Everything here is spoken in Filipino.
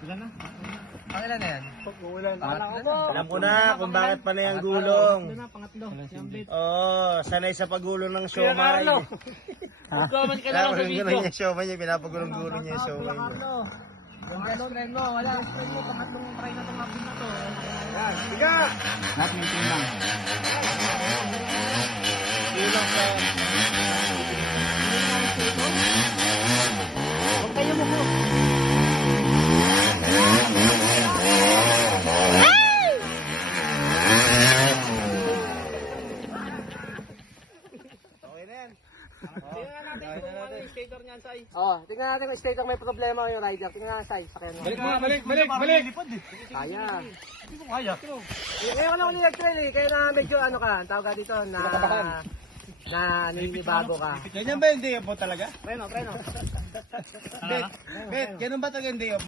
Ilan na? Pangilan na yan? Alam ko na kung bakit pala yung gulong. Pangatlo. Yung bit. Oo, sanay sa pagulong ng siomay. Comment ka na lang sa video. Yung siomay niya, pinapagulong-gulong niya yung siomay niya. Yung best friend mo, wala. Best friend mo, pangatlong try na itong hapon na to. Yan, tiga! Lahat ng timbang. Kulang sa... Huwag kayo mo po. Okay na yan. Tingnan natin kung ano yung stator niyan, Sai. Tingnan natin kung straight may problema yung rider. Tingnan natin, Sai, sakyan mo. Balik. Kaya. Hindi ko kaya. Ngayon ko lang ulit trail eh, kaya na medyo ano ka, ang tawag ka dito, na naninibago ka. Ganyan ba yung day off mo talaga? Preno. Bet, ganun ba talaga yung day off?